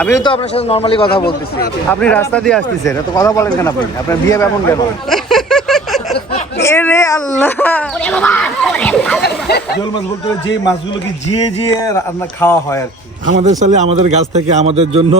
আমিও তো আপনার সাথে নরমালি কথা বলতেছি। আপনি রাস্তা দিয়ে আসতেছেন, এত কথা বলেন কেন আপনি? আপনার বিয়ে এমন কেন? এরে আল্লাহ, জিওল মাছ বলতে যে মাছগুলোকে জিয়ে জিয়ে রান্না খাওয়া হয় আর কি। আমাদের সালে আমাদের গাছ থেকে আমাদের জন্য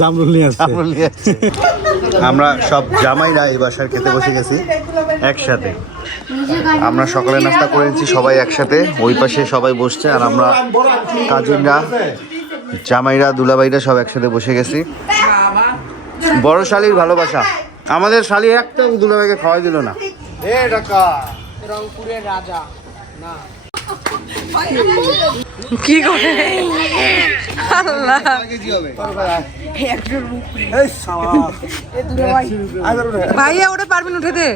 জামরুল নিয়ে আসছে। আমরা সব জামাইরা এই বাসার খেতে বসে গেছি একসাথে। আমরা সকালে নাস্তা করেছি সবাই একসাথে, ওই পাশে সবাই বসছে, আর আমরা কাজিনরা, জামাইরা, দুলাভাইরা সব একসাথে বসে গেছি। বড় শালির ভালোবাসা, আমাদের শালি একটা দুলাভাইকে খাওয়াই দিল না। রংপুরের রাজা না কি করে আল্লাহ ভাইয়া ওটা পারবেন উঠে দে।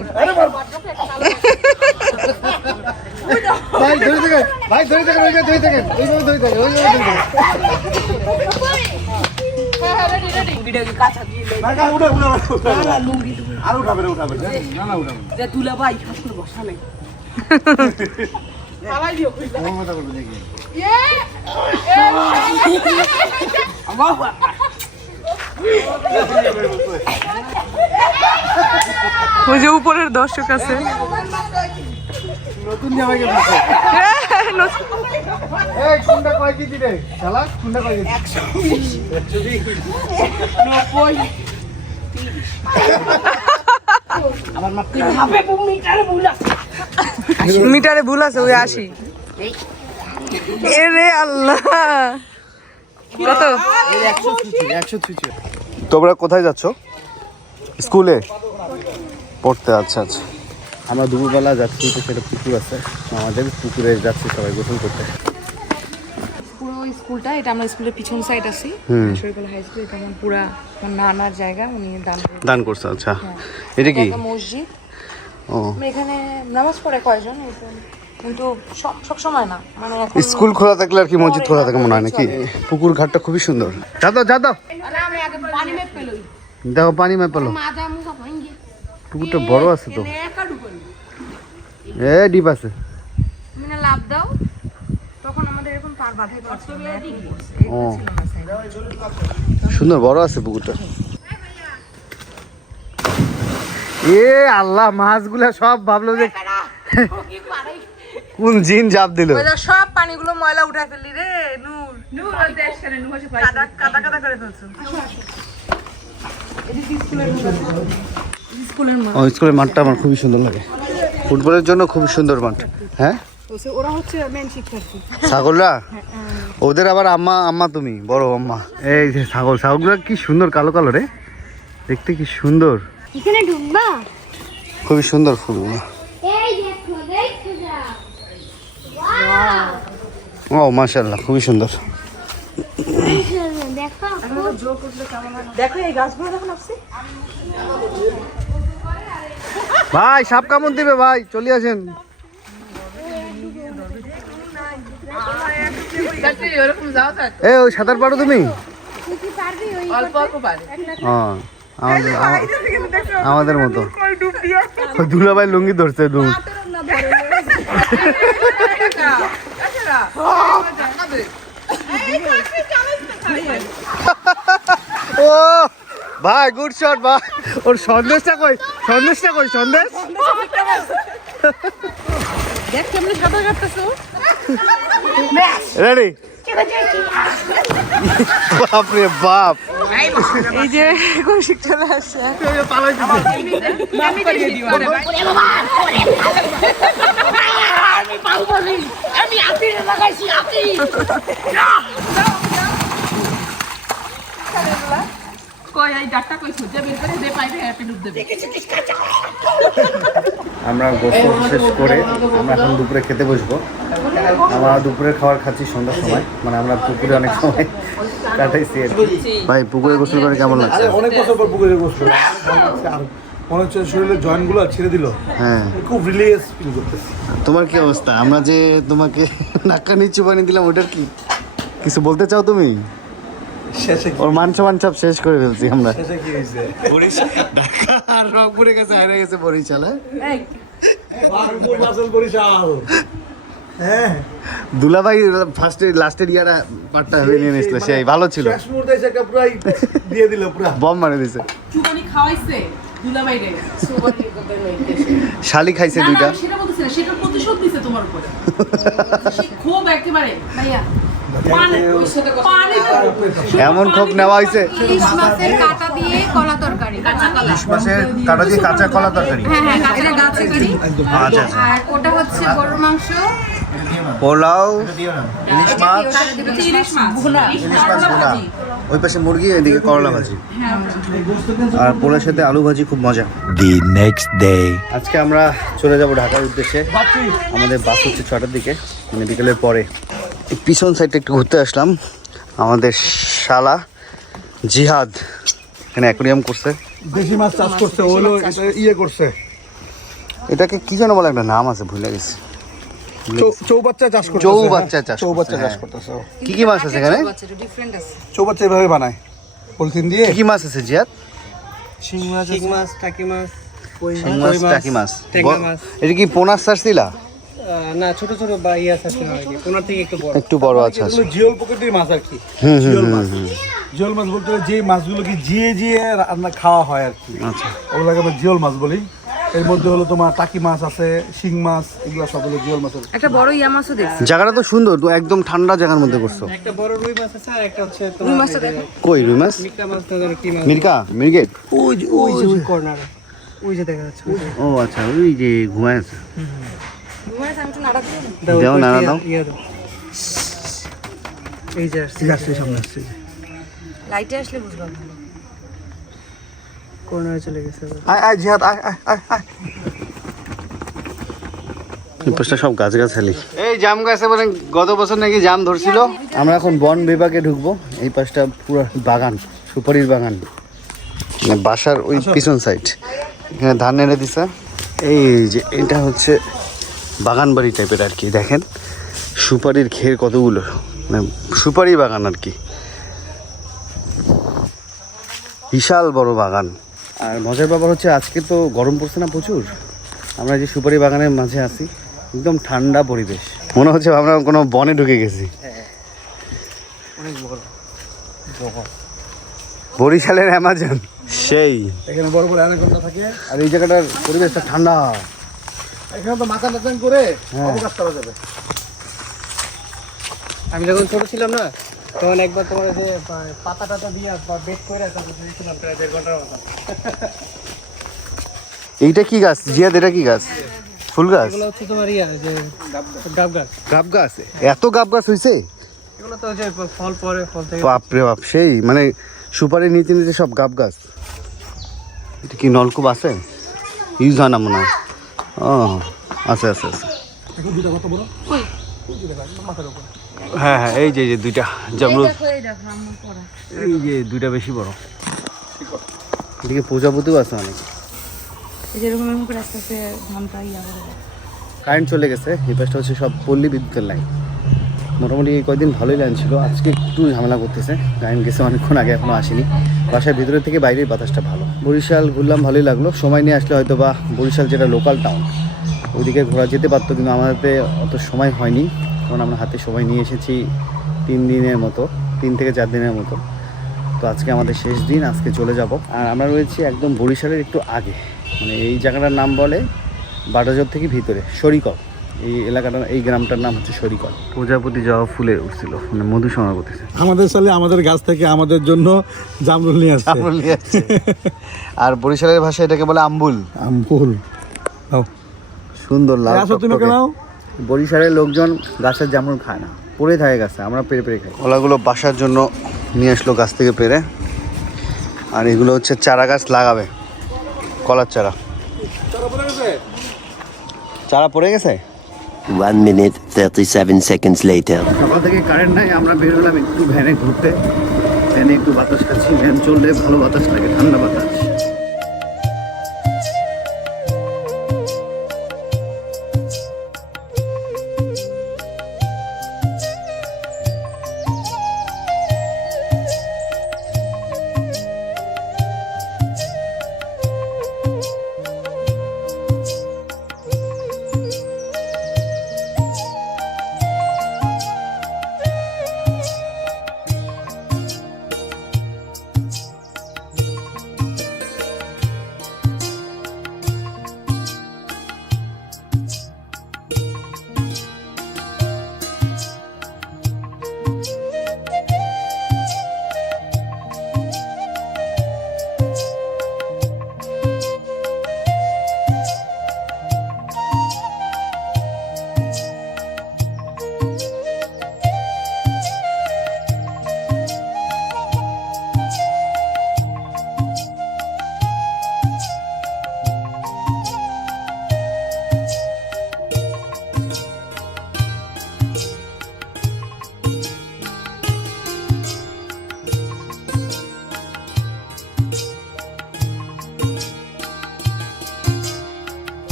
ওই যে উপরের দর্শক আছে, নতুন জামাইকে কোনটা কয় কেজি রে শালা? কোনটা কয় কেজি? 120 আমার মাপতে হবে, মিটারে ভুল আছে। ওই 80। এরে আল্লাহ, কত? 100। তোমরা কোথায় যাচ্ছ? স্কুলে পড়তে? আচ্ছা আচ্ছা। আমরা দুপুরবেলা যাচ্ছি, তো সেটা পুকুর আছে আমাদের, পুকুরে যাচ্ছি সবাই গোসল করতে। পুরো স্কুলটা, এটা আমরা স্কুলের পিছন সাইড আছি, শরীফুল হাই স্কুল। এটা আমার পুরা নানার জায়গা, উনি দান করছে। আচ্ছা, এটা কি মসজিদ? ও, এখানে নামাজ পড়ে কয়জন, কিন্তু সব সময় না, মানে স্কুল খোলা থাকলে আর কি মসজিদ খোলা থাকে মনে হয় নাকি? পুকুর ঘাটটা খুবই সুন্দর। যা দাও দেখো, পানি মে পেলো। পুকুরটা বড় আছে তো, ডিপ আছে। লাভ দাও, তখন আমাদের এরকম পার বাঁধাই করছে। ও, সুন্দর বড় আছে পুকুরটা। আল্লাহ, মাছগুলা সব ভাবলো যে কোন জিন জাপ দিল। সব পানিগুলো ময়লা উঠাই ফেললি রে নূর, কাদা করে ফেলছো। স্কুলের মাঠটা আমার খুবই সুন্দর লাগে, ফুটবলের জন্য খুবই সুন্দর মাঠ। হ্যাঁ, ওরা হচ্ছে মেন শিক্ষার্থী। ছাগলরা ওদের আবার আম্মা তুমি বড় আম্মা। এই যে ছাগলগুলো কি সুন্দর, কালো কালো রে, দেখতে কি সুন্দর। এখানে ঢুকবা? খুবই সুন্দর ফুলগুলো। ও মাশাআল্লাহ, খুবই সুন্দর। দেখো এই গাছগুলো দেখো নাফসি। ভাই সাপ কামড় দিবে ভাই, চলে আসেন। ওই সাঁতার পারো তুমি? আমাদের মতো দুলাভাই লুঙ্গি ধরছে দুধ। ও ভাই, গুড শট ভাই। ওর সন্দেশটা কই? সন্দেশ দেখ কেমনে সাঁতার কাটতেছো। রেডি? বাপরে বাপ, এই যে কৌশিক চলে আসছে। আমরা গোসল শেষ করে আমরা এখন দুপুরে খেতে বসবো। আমরা দুপুরের খাবার খাচ্ছি সন্ধ্যার সময়, মানে আমরা পুকুরে অনেক সময় কাটাইছি আর কি। ভাই পুকুরে গোসল করে কেমন লাগছে? অনেক বছর পর পুকুরে গোসল, আর মনে হচ্ছে শরীরের জয়েন্টগুলো ছেড়ে দিল। হ্যাঁ, খুব রিলিফ ফিল করতেছি। তোমার কি অবস্থা? আমরা যে তোমাকে নাক্কানি চুবানি দিলাম, ওটার কি কিছু বলতে চাও তুমি? ওর মান সম্মান সব শেষ করে ফেলছি আমরা। ঢাকা আর রংপুরে গেছে, হারিয়ে গেছে বরিশাল। বরিশাল হ্যাঁ দুলাভাই ফার্স্টে লাস্টের ইয়ারা পার্টটা হয়ে নিয়ে নিয়েছিল, সেই ভালো ছিল, শেষ মুহূর্তে এসে একটা পুরাই দিয়ে দিল পুরা। বম মারে দিছে। চুবানি খাওয়াইছে দুলাভাইরে। শালি খাইছে না, দুইটা। না, সেটা বলতেছি না, সেটার প্রতিশোধ নিছে তোমার উপরে। সে ক্ষোভ একেবারে ভাইয়া পানি এমন ক্ষোভ নেওয়া হয়েছে। ইলিশ মাছের কাটা দিয়ে কলা তরকারি। কাঁচা কলা। মাসের কাটা দিয়ে কাঁচা কলা তরকারি। হ্যাঁ হ্যাঁ, কাঁচা গাছের কারি। আচ্ছা আচ্ছা। আর ওটা হচ্ছে গরুর মাংস, পোলাও, ইলিশ মাছ, ইলিশ মাছ ভুনা। ইলিশ মাছ ভুনা, ওই পাশে মুরগি, এদিকে করলা ভাজি, আর পোলার সাথে আলু ভাজি, খুব মজা। The next day. আজকে আমরা চলে যাব ঢাকার উদ্দেশ্যে। আমাদের বাস হচ্ছে 6টার দিকে, মানে বিকেলের পরে। এই পিছন সাইডটা একটু ঘুরতে আসলাম। আমাদের শালা জিহাদ এখানে অ্যাকোরিয়াম করছে। দেশি মাছ চাষ করছে, হলো এটা ইয়ে করছে, এটাকে কি যেন বলে, একটা নাম আছে, ভুলে গেছি। চৌবাচ্চা চাষ করছে। চৌবাচ্চা চাষ চৌবাচ্চা করছে, চাষ হ্যাঁ। করতেছে। কি কি মাছ আছে এখানে? ডিফারেন্ট আছে। চৌবাচ্চা এভাবে বানায় পলিথিন দিয়ে। কি কি মাছ আছে জিহাদ? শিং মাছ, টাকি মাছ, কই শিং মাছ, মাছ, টাকি মাছ। ট্যাংরা মাছ। এটা কি পোনার ছাড়ছিলা? না ছোট ছোট বা ইয়া আছে আর কি, ওনার থেকে একটু বড়। একটু বড় আছে। এগুলো জিওল প্রকৃতির মাছ আর কি। জিওল মাছ, জিওল মাছ বলতে যে মাছগুলো কি জিয়ে জিয়ে রান্না খাওয়া হয় আর কি, আচ্ছা, ওগুলোকে আমরা জিওল মাছ বলি। এর মধ্যে হলো তোমার টাকি মাছ আছে, শিং মাছ, এগুলো সব হলো জিওল মাছের। একটা বড় ইয়া মাছও দেখছি। জায়গাটা তো সুন্দর, তো একদম ঠান্ডা জায়গার মধ্যে করছো। একটা বড় রুই মাছ আছে আর একটা হচ্ছে রুই তোমার মাছটা দেখো। কই রুই মাছ? মিকা মাছ না জানো কি মাছ। মির্কা, মির্গেট। ওই যে কর্নারে ওই যে দেখা যাচ্ছে ওই যে। ও আচ্ছা, ওই যে ঘুমায় আছে। রুই মাছ আমি একটু নাড়া দিই না? দাও, ওই নাড়া যে দাও। ইয়া দাও। এই যে আসছে, আসছে সামনে আসছে। লাইটে আসলে বুঝবা ভালো। কর্নারে চলে গেছে আবার। আয় আয় জিহাদ আয় আয় আয় আয়। এই পাশটা সব গাছ গাছালি। এই জাম গাছে বলেন গত বছর নাকি জাম ধরছিল। আমরা এখন বন বিভাগে ঢুকবো। এই পাশটা পুরো বাগান, সুপারির বাগান, মানে বাসার ওই পিছন সাইড। এখানে ধান এনে দিছে। এই যে এটা হচ্ছে বাগান বাড়ি টাইপের আর কি। দেখেন সুপারির খের কতগুলো, মানে সুপারি বাগান আর কি, বিশাল বড় বাগান। আর মজার ব্যাপার হচ্ছে আজকে তো গরম পড়ছে না প্রচুর। আমরা যে সুপারি বাগানের মাঝে আছি, একদম ঠান্ডা পরিবেশ, মনে হচ্ছে আমরা কোনো বনে ঢুকে গেছি। অনেক বড়। বরিশালের অ্যামাজন সেই। এখানে বড় বড় অ্যানাকোন্ডা থাকে। আর এই জায়গাটার পরিবেশটা ঠান্ডা। এখানে তো মাথা টাচান করে হ্যাঁ। অবকাশ করা যাবে। আমি যখন ছোট ছিলাম না, তখন একবার তোমার যে পাতা টাতা দিয়ে বা বেড করে ছিলাম প্রায় 1.5 ঘন্টার মতো। এইটা কি গাছ জিয়াদ? এটা কি গাছ? ফুল গাছ? এগুলো হচ্ছে তোমার ইয়া যে গাব গাছ। গাব গাছ? এত গাব গাছ হয়েছে? এগুলো তো যে ফল পরে, ফল থেকে বাপরে বাপ, সেই মানে সুপারি নিচে নিচে সব গাব গাছ। এটা কি নলকূপ আছে? ইউজ হয় না মনে হয়। ও আছে আছে আছে। এখন দুটো কত বড়? হ্যাঁ হ্যাঁ, এই যে দুইটা জামরুল, দেখো এই দেখো আমার পড়া। এই যে দুইটা বেশি বড়। এদিকে প্রজাপতিও আছে অনেক। এই যে এরকম এরকম করে আস্তে আস্তে ধানটা ইয়া করে দেয়। কারেন্ট চলে গেছে। এই পাশটা হচ্ছে সব পল্লী বিদ্যুতের লাইন। মোটামুটি কয়েকদিন ভালোই লাইন ছিল, আজকে একটু ঝামেলা করতেছে। কারেন্ট গেছে অনেকক্ষণ আগে, এখনও আসেনি। বাসার ভিতরে থেকে বাইরের বাতাসটা ভালো। বরিশাল ঘুরলাম, ভালোই লাগলো। সময় নিয়ে আসলে হয়তো বা বরিশাল যেটা লোকাল টাউন, ওইদিকে ঘোরা যেতে পারতো, কিন্তু আমাদের অত সময় হয়নি, কারণ আমরা হাতে সময় নিয়ে এসেছি 3 দিনের মতো, 3 থেকে 4 দিনের মতো। তো আজকে আমাদের শেষ দিন, আজকে চলে যাব। আর আমরা রয়েছি একদম বরিশালের একটু আগে, মানে এই জায়গাটার নাম বলে বাটাজোর থেকে ভিতরে শরিকল। এই এলাকাটা, এই গ্রামটার নাম হচ্ছে শরিকল। প্রজাপতি জবা ফুলে উঠছিল, মানে মধু সংগ্রহ করতেছে। আমাদের সালে আমাদের গাছ থেকে আমাদের জন্য জামরুল নিয়ে আসছে। আমুল নিয়ে আসছে। আর বরিশালের ভাষায় এটাকে বলে আম্বুল। আমফুল। নাও। সুন্দর লাল আসো তুমি টকটকে। কেন? বরিশালের লোকজন গাছের জামরুল খায় না, পড়ে থাকে গাছে, আমরা পেরে পেরে খাই। কলাগুলো বাসার জন্য নিয়ে আসলো গাছ থেকে পেরে। আর এগুলো হচ্ছে চারা গাছ লাগাবে, কলার চারা। চারা পড়ে গেছে। 1 minute 37 seconds later. সকাল থেকে কারেন্ট নাই, আমরা বের হলাম একটু ভ্যানে ঘুরতে। ভ্যানে একটু বাতাস খাচ্ছি, ভ্যান চললে ভালো বাতাস লাগে, ঠান্ডা বাতাস।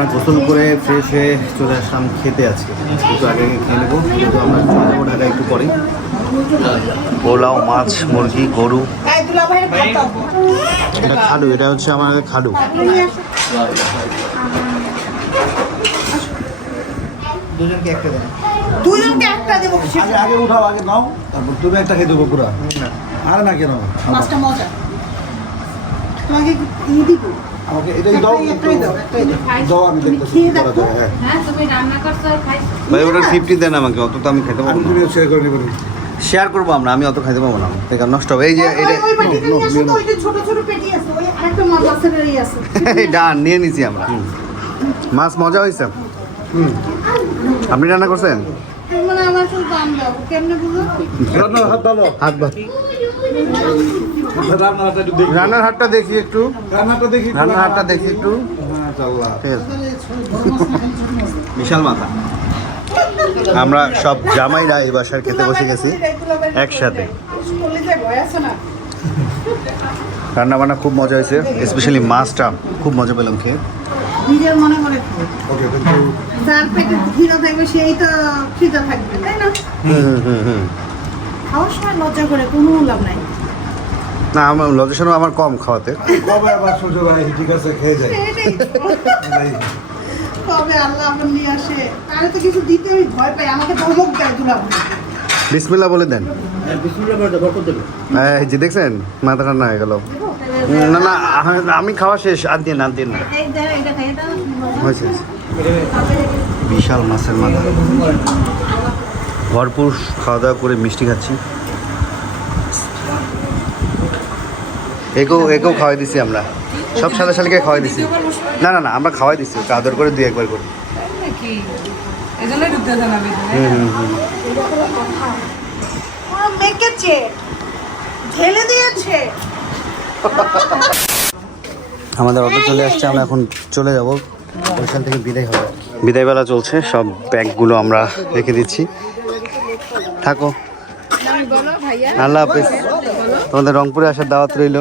আমরা গোসল করে ফ্রেশ হয়ে চলে আসলাম খেতে আজকে একটু আগে খেয়ে নেবো কিন্তু আমরা চলে যাবো ঢাকা একটু পরে পোলাও মাছ মুরগি গরু এটা খালু এটা হচ্ছে আমাদের খালু দুজনকে একটা দেন দুজনকে একটা দেবো আগে আগে উঠাও আগে নাও তারপর তুমি একটা খেয়ে দেবো পুরা আর না কেন মাছটা মজা তোমাকে ই দিব আমাকে এটাই দাও একটাই দাও একটাই দাও দাও আমি দেখতেছি খেয়ে কি করা দেখো। যায়, হ্যাঁ হ্যাঁ তুমি রান্না করছো আর খাইছো ভাই ওটা 50 দেন আমাকে অত তো আমি খেতে পারবো আমি না তুমি শেয়ার করে নেবেন শেয়ার করবো আমরা আমি অত খাইতে পারবো না এটা নষ্ট হবে এই যে এটা ওই পেটিটা নিয়ে আসো তো, ওইটা ছোট ছোট পেটি আছে ওই আরেকটা মাছের ই আছে ডান নিয়ে নিছি আমরা মাছ মজা হয়েছে আপনি রান্না করছেন মানে আমার শুধু দাম দাও কেমনে বুঝো রান্নার হাত ভালো হাত ভাত রান্নার হাতটা একটু দেখি রান্নার হাতটা দেখি একটু রান্নাটা দেখি রান্নার হাতটা দেখি একটু মাশাআল্লাহ ঠিক আছে। বিশাল মাথা আমরা সব জামাইরা এই বাসার খেতে বসে গেছি একসাথে কলিজা ভয় আছে না রান্না বান্না খুব মজা হয়েছে স্পেশালি মাছটা খুব মজা পেলাম খেয়ে নিজের মনে মনে খাও ওকে থ্যাংক ইউ যার পেটে খিদা থাকবে সেই তো খিদা থাকবে তাই না খাওয়ার সময় লজ্জা করে কোনো লাভ নাই না আমার লজেশনও আমার কম খাওয়াতে কবে আবার সুযোগ হয় ঠিক আছে খেয়ে যাই এটাই তো। কবে আল্লাহ আবার নিয়ে আসে তাহলে তো কিছু দিতে আমি ভয় পাই আমাকে ধমক দেয় দুলাভ বিসমিল্লাহ বলে দেন এই যে দেখছেন মাথা ঠান্ডা হয়ে গেল না না আমি খাওয়া শেষ আর দিন আর দিন না এই দেখ এটা খাই এটা হয়েছে বিশাল মাছের মাথা ভরপুর খাওয়া দাওয়া করে মিষ্টি খাচ্ছি একেও খাওয়াই দিছি আমরা সব সাদা শালিকে খাওয়াই দিছি না না না আমরা খাওয়াই দিছি ওকে আদর করে দুই একবার করে নাকি এই জন্যই ঢুকতে জানাবি পুরো মেকেছে ঢেলে দিয়েছে আমাদের অটো চলে আসছে আমরা এখন চলে যাব ওইখান থেকে বিদায় হবে বিদায়বেলা চলছে সব ব্যাগগুলো আমরা রেখে দিচ্ছি থাকো আল্লাহ হাফেজ তোমাদের রংপুরে আসার দাওয়াত রইল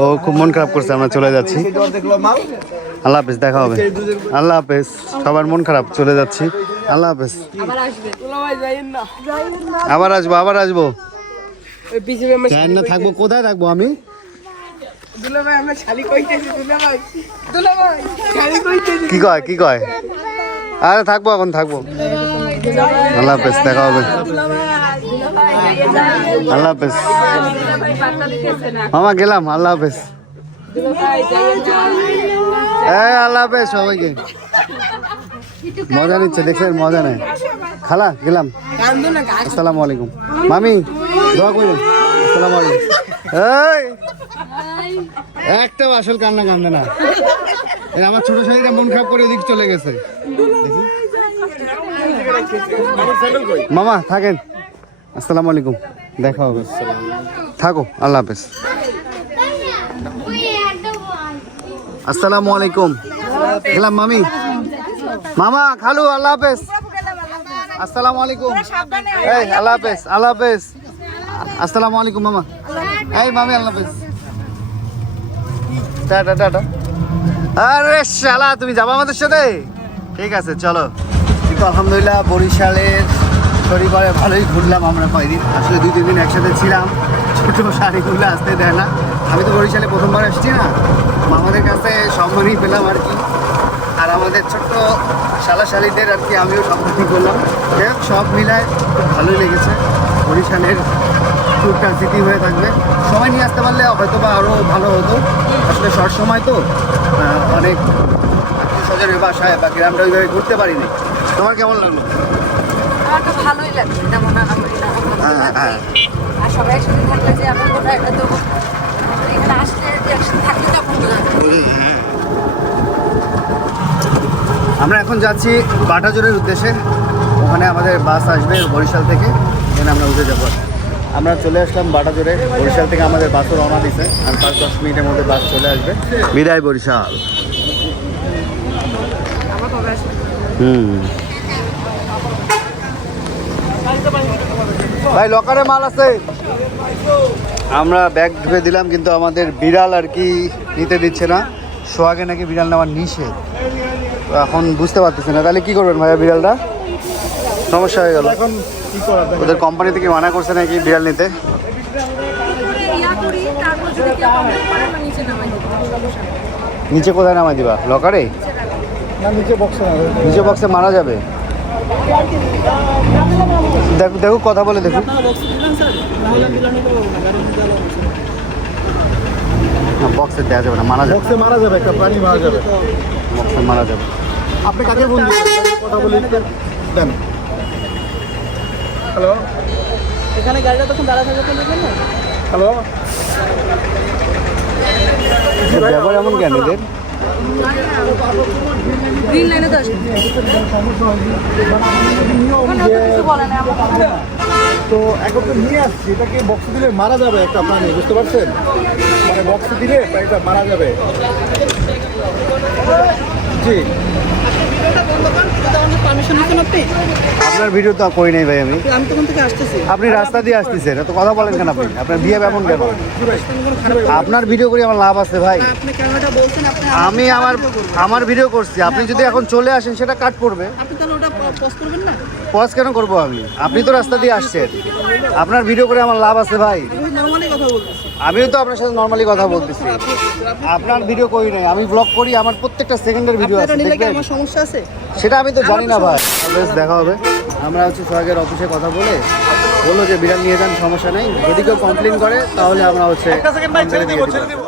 ও খুব মন খারাপ করছে আমরা চলে যাচ্ছি আল্লাহ হাফেজ দেখা হবে আল্লাহ হাফেজ সবার মন খারাপ চলে যাচ্ছি আল্লাহ হাফেজ আবার আসবো চাই না থাকবো কোথায় থাকবো আমি কি কয় আরে থাকবো এখন থাকবো আল্লাহ হাফেজ দেখা হবে আল্লাহ হাফেজ মামা গেলাম আল্লাহ হাফেজ আল্লাহ হাফেজ সবাইকে মজা নিচ্ছে দেখছেন মজা নেই খালা গেলাম আসসালামু আলাইকুম মামি দোয়া করবেন আসসালামু আলাইকুম একটা আসল কান্না কান্দে না আমার ছোট ছেলেটা মন খারাপ করে ওদিক চলে গেছে মামা থাকেন আসসালামু আলাইকুম দেখা হবে থাকো আল্লাহ হাফেজ আসসালামু আলাইকুম গেলাম মামি মামা খালু আল্লাহ হাফেজ আসসালামু আলাইকুম এই আল্লাহ হাফেজ আল্লাহ হাফেজ আসসালামু আলাইকুম মামা এই মামি আল্লাহ হাফেজ টাটা টাটা আরে শালা তুমি যাবা আমাদের সাথে ঠিক আছে চলো কিন্তু আলহামদুলিল্লাহ বরিশালের পরিবারে ভালোই ঘুরলাম আমরা কয়েকদিন আসলে 2-3 দিন একসাথে ছিলাম ছোট শাড়িগুলো আসতে দেয় না আমি তো বরিশালে প্রথমবার আসছি না মামাদের কাছে সম্মানই পেলাম আর কি আর আমাদের ছোট্ট শালাশালিদের আর কি আমিও সম্মানই করলাম যাই হোক সব মিলায় খুব ভালোই লেগেছে বরিশালের টুকটা স্মৃতি হয়ে থাকবে সময় নিয়ে আসতে পারলে হয়তো বা আরও ভালো হতো আসলে শর্ট সময় তো অনেক আত্মীয়-স্বজনের বাসায় বা গ্রামটা ওইভাবে ঘুরতে পারিনি তোমার কেমন লাগলো আমার তো ভালোই লাগছে তেমন আলহামদুলিল্লাহ হ্যাঁ আর সবাই একসাথে থাকলে যে আমার কোনো একটা তো এখানে আসলে যে একসাথে থাকলে তখন বোঝা যায়। আমরা এখন যাচ্ছি বাটাজোরের উদ্দেশ্যে ওখানে আমাদের বাস আসবে বরিশাল থেকে এখানে আমরা উঠে যাবো আমরা চলে আসলাম বাটাজোরে বরিশাল থেকে আমাদের বাসও রওনা দিছে আর 5-10 মিনিটের মধ্যে বাস চলে আসবে বিদায় বরিশাল ভাই লকারে মাল আছে আমরা ব্যাগ ঢুকে দিলাম কিন্তু আমাদের বিড়াল আর কি নিতে দিচ্ছে না সোহাগে নাকি বিড়াল নেওয়ার নিষেধ তো এখন বুঝতে পারতেছি না, তাহলে কি করবেন ভাইয়া বিড়ালটা? সমস্যা হয়ে গেল। এখন কি করা যায়? ওদের কোম্পানি থেকে মানা করছে নাকি বিড়াল নিতে? নিচে কোথায় নামাই দিবা? লকারে? না নিচে বক্সে না, নিচে বক্সে মারা যাবে? দেখো দেখো, কথা বলে দেখুন। না, বক্সে দেওয়া যাবে না, মারা যাবে। বক্সে মারা যাবে, একটা প্রাণী মারা যাবে। বক্সে মারা যাবে। আপনি কাকে ফোন দিয়েছেন? কথা বলে দেন। হ্যালো এখানে গাড়িটা তখন দাঁড়া থাকার জন্য হ্যালো, ব্যবহার এমন কেন এদের? গ্রিন লাইনে তো আসবে। ওখানে তো কিছু বলে না আমাকে। তো এখন তো নিয়ে আসছি, এটাকে বক্সে দিলে মারা যাবে একটা প্রাণী, বুঝতে পারছেন? মানে বক্সে দিলে এটা মারা যাবে। জি পারমিশন নিচ্ছেন আপনি? আপনার ভিডিও তো করি নাই ভাই আমি। আমি তখন থেকে আসতেছি। আপনি রাস্তা দিয়ে আসতেছেন, এত কথা বলেন কেন আপনি? আপনার বিয়ে এমন কেন? আপনার ভিডিও করে আমার লাভ আছে ভাই। আপনি ক্যামেরাটা বলছেন আপনি আমি আমার ভিডিও করছি, আপনি যদি এখন চলে আসেন সেটা কাট পড়বে। আপনি তাহলে ওটা পজ করবেন না? পজ কেন করবো আমি? আপনি তো রাস্তা দিয়ে আসছেন, আপনার ভিডিও করে আমার লাভ আছে ভাই। আমি নরমালি কথা বলতেছি। আমিও তো আপনার সাথে নর্মালি কথা বলতেছি। আপনার ভিডিও করি নাই, আমি ব্লগ করি, আমার প্রত্যেকটা সেকেন্ডের ভিডিও আপনার আছে, নিলে কি দেখবেন? আমার সমস্যা আছে? সেটা আমি তো জানি না ভাই। বেশ, দেখা হবে। আমরা হচ্ছে সোহাগের অফিসে কথা বললো যে বিড়াল নিয়ে যান, সমস্যা নেই, যদি কেউ কমপ্লেন করে তাহলে আমরা হচ্ছে একটা সেকেন্ড ভাই, ছেড়ে দিয়ে দিব, দিবো। ছেড়ে দিব।